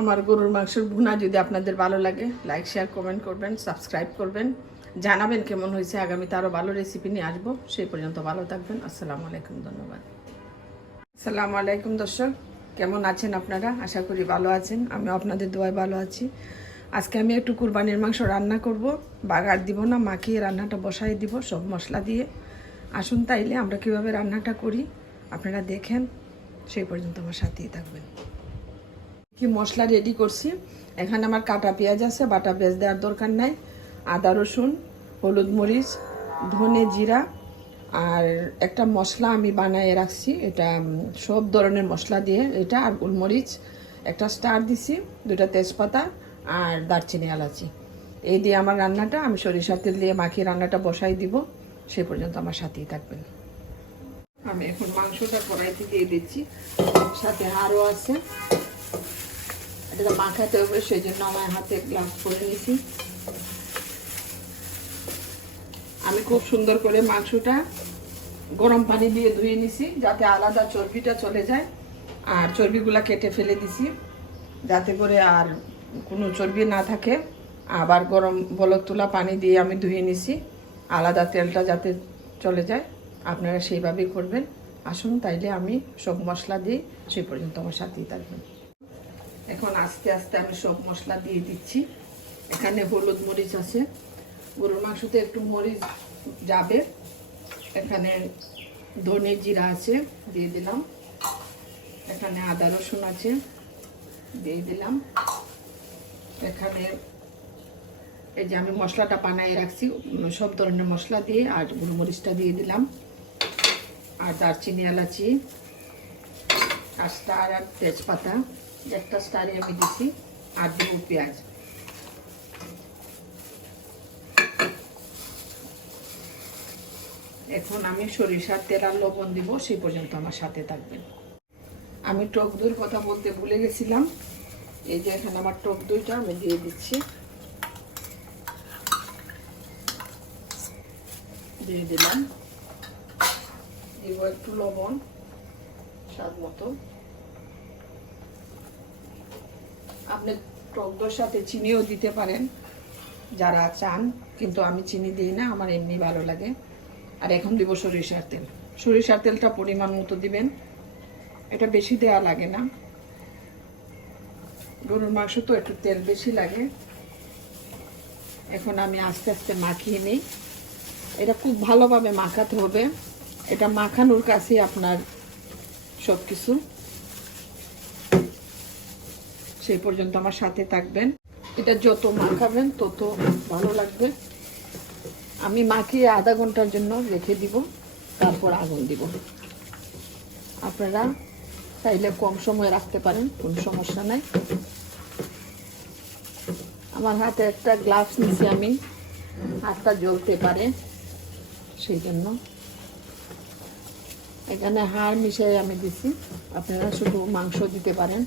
আমার গরুর মাংসের ভুনা যদি আপনাদের ভালো লাগে লাইক শেয়ার কমেন্ট করবেন সাবস্ক্রাইব করবেন। জানাবেন কেমন হয়েছে, আগামীতে আরও ভালো রেসিপি নিয়ে আসব। সেই পর্যন্ত ভালো থাকবেন। আসসালামু আলাইকুম, ধন্যবাদ। আসসালামু আলাইকুম, দর্শক। কেমন আছেন আপনারা? আশা করি ভালো আছেন। আমি আপনাদের দোয়ায় ভালো আছি। আজকে আমি একটু কুরবানির মাংস রান্না করব। বাগার দিব না, মাখিয়ে রান্নাটা বসাই দিব সব মশলা দিয়ে। আসুন তাইলে আমরা কীভাবে রান্নাটা করি, আপনারা দেখেন। সেই পর্যন্ত আমার সাথেই থাকবেন। কি মশলা রেডি করছি। এখানে আমার কাটা পেঁয়াজ আছে, বাটা পেঁয়াজ দেওয়ার দরকার নাই। আদা, রসুন, হলুদ মরিচ, ধনে জিরা, আর একটা মশলা আমি বানিয়ে রাখছি। এটা সব ধরনের মশলা দিয়ে এটা আর গোলমরিচ, একটা স্টার দিছি দুটা তেজপাতা আর দারচিনি এলাচি। এই দিয়ে আমার রান্নাটা, আমি সরিষার তেল দিয়ে মাখিয়ে রান্নাটা বসাই দিব। সে পর্যন্ত আমার সাথেই থাকবেন। আমি এখন মাংসটা কড়াইতে দিয়ে দিচ্ছি। সাথে আরও আছে। এটা মাখাতে হবে সেই জন্য আমার হাতে গ্লাভস করে নিয়েছি। আমি খুব সুন্দর করে মাংসটা গরম পানি দিয়ে ধুয়ে নিছি, যাতে আলাদা চর্বিটা চলে যায়। আর চর্বিগুলা কেটে ফেলে দিছি, যাতে করে আর কোনো চর্বি না থাকে। আবার গরম বলক তোলা পানি দিয়ে আমি ধুয়ে নিছি, আলাদা তেলটা যাতে চলে যায়। আপনারা সেইভাবেই করবেন। আসুন, তাইলে আমি সব মশলা দিয়ে সেই পর্যন্ত আমার সাথেই থাকবেন। এখন আস্তে আস্তে আমি সব মশলা দিয়ে দিচ্ছি। এখানে হলুদ মরিচ আছে। গরুর মাংসতে একটু মরিচ যাবে। এখানে ধনে জিরা আছে, দিয়ে দিলাম। এখানে আদা রসুন আছে, দিয়ে দিলাম। এখানে এই যে আমি মশলাটা বানাই রাখছি সব ধরনের মশলা দিয়ে আর গোলমরিচটা দিয়ে দিলাম। আর দারচিনি, এলাচি। আর স্টার আর তেজপাতা, একটা স্টারে আমি দিছি, আর দেবো পেঁয়াজ। এখন আমি সরিষার তেল আর লবণ দিব, সেই পর্যন্ত আমার সাথে থাকবেন। আমি টক দইয়ের কথা বলতে ভুলে গেছিলাম। এই যে এখানে আমার টক দইটা আমি দিয়ে দিচ্ছি। দিয়ে দিলাম। দিব একটু লবণ। স্বাদ মতো। আপনি টক সাথে চিনিও দিতে পারেন, যারা চান, কিন্তু আমি চিনি দিই না, আমার এমনি ভালো লাগে। আর এখন দিব সরিষার তেল। সরিষার তেলটা পরিমাণ মতো দিবেন, এটা বেশি দেওয়া লাগে না। গরুর মাংস তো একটু তেল বেশি লাগে। এখন আমি আস্তে আস্তে মাখিয়ে নিই। এটা খুব ভালোভাবে মাখাতে হবে। এটা মাখানোর কাছে আপনার সব কিছু সেই পর্যন্ত আমার সাথে থাকবেন। এটা যত মাখাবেন, তত ভালো লাগবে। আমি মাখিয়ে আধা ঘণ্টার জন্য রেখে দিব, তারপর আগুন দিব। আপনারা চাইলে কম সময় রাখতে পারেন, কোনো সমস্যা নাই। আমার হাতে একটা গ্লাভস নিছি আমি, হাতটা জ্বলতে পারে, সেই জন্য। এখানে হাড় মিশিয়ে আমি দিছি। আপনারা শুধু মাংস দিতে পারেন।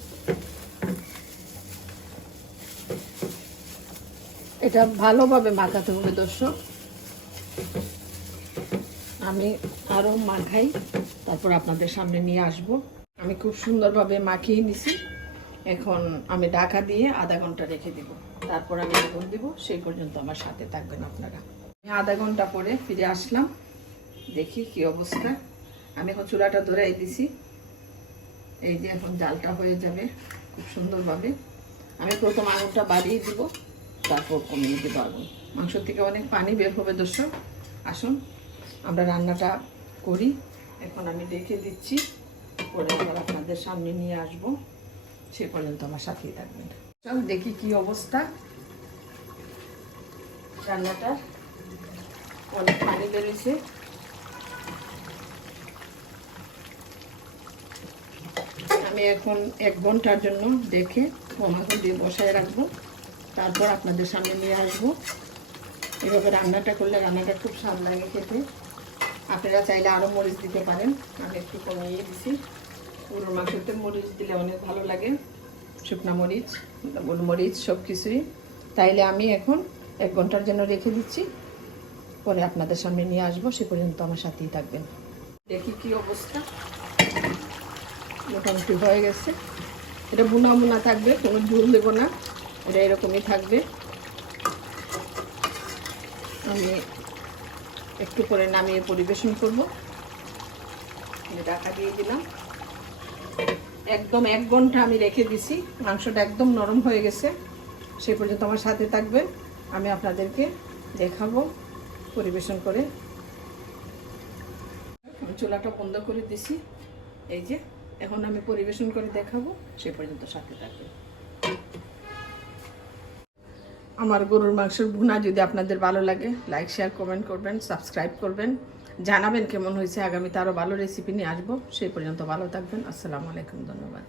এটা ভালোভাবে মাখাতে হবে দর্শক। আমি আরও মাখাই, তারপর আপনাদের সামনে নিয়ে আসব। আমি খুব সুন্দরভাবে মাখিয়ে নিছি। এখন আমি ঢাকা দিয়ে আধা ঘণ্টা রেখে দিব। তারপর আমি আগুন দিব, সেই পর্যন্ত আমার সাথে থাকবেন আপনারা। আমি আধা ঘণ্টা পরে ফিরে আসলাম। দেখি কি অবস্থা। আমি এখন চুলাটা ধরে দিছি। এই যে এখন জালটা হয়ে যাবে খুব সুন্দরভাবে। আমি প্রথম আগুনটা বাড়িয়ে দিব, তারপর কমিয়ে দেবো আগুন মাংস থেকে অনেক পানি বের হবে দর্শক। আসুন, আমরা রান্নাটা করি। এখন আমি ডেকে দিচ্ছি। পরে আবার আপনাদের সামনে নিয়ে আসব। সে পর্যন্ত আমার সাথেই থাকবেন। চল দেখি কি অবস্থা। রান্নাটা অনেক পানি বেরিয়েছে আমি এখন এক ঘণ্টার জন্য দেখে টমাটো দিয়ে বসায় রাখব। তারপর আপনাদের সামনে নিয়ে আসব। এভাবে রান্নাটা করলে রান্নাটা খুব স্বাদ লাগে খেতে। আপনারা চাইলে আরও মরিচ দিতে পারেন। আমি একটু কমিয়ে দিছি। পুরো মাংসতে মরিচ দিলে অনেক ভালো লাগে। শুকনো মরিচ গোলমরিচ সব কিছুই তাইলে আমি এখন এক ঘণ্টার জন্য রেখে দিচ্ছি। পরে আপনাদের সামনে নিয়ে আসব। সে পর্যন্ত আমার সাথেই থাকবেন। দেখি কি অবস্থা। মোটামুটি হয়ে গেছে। এটা বুনা বুনা থাকবে, কোনো ঝুল দেবো না। এটা এরকমই থাকবে। আমি একটু করে নামিয়ে পরিবেশন করব। ঢাকা দিয়ে দিলাম। একদম এক ঘণ্টা আমি রেখে দিছি। মাংসটা একদম নরম হয়ে গেছে। সেই পর্যন্ত আমার সাথে থাকবেন আমি আপনাদেরকে দেখাবো, পরিবেশন করে। চুলাটা বন্ধ করে দিছি। এই যে এখন আমি পরিবেশন করে দেখাবো, সে পর্যন্ত সাথে থাকবে। আমার গরুর মাংসের ভুনা যদি আপনাদের ভালো লাগে লাইক শেয়ার কমেন্ট করবেন সাবস্ক্রাইব করবেন। জানাবেন কেমন হয়েছে, আগামীতে আরও ভালো রেসিপি নিয়ে আসব। সেই পর্যন্ত ভালো থাকবেন। আসসালামু আলাইকুম, ধন্যবাদ।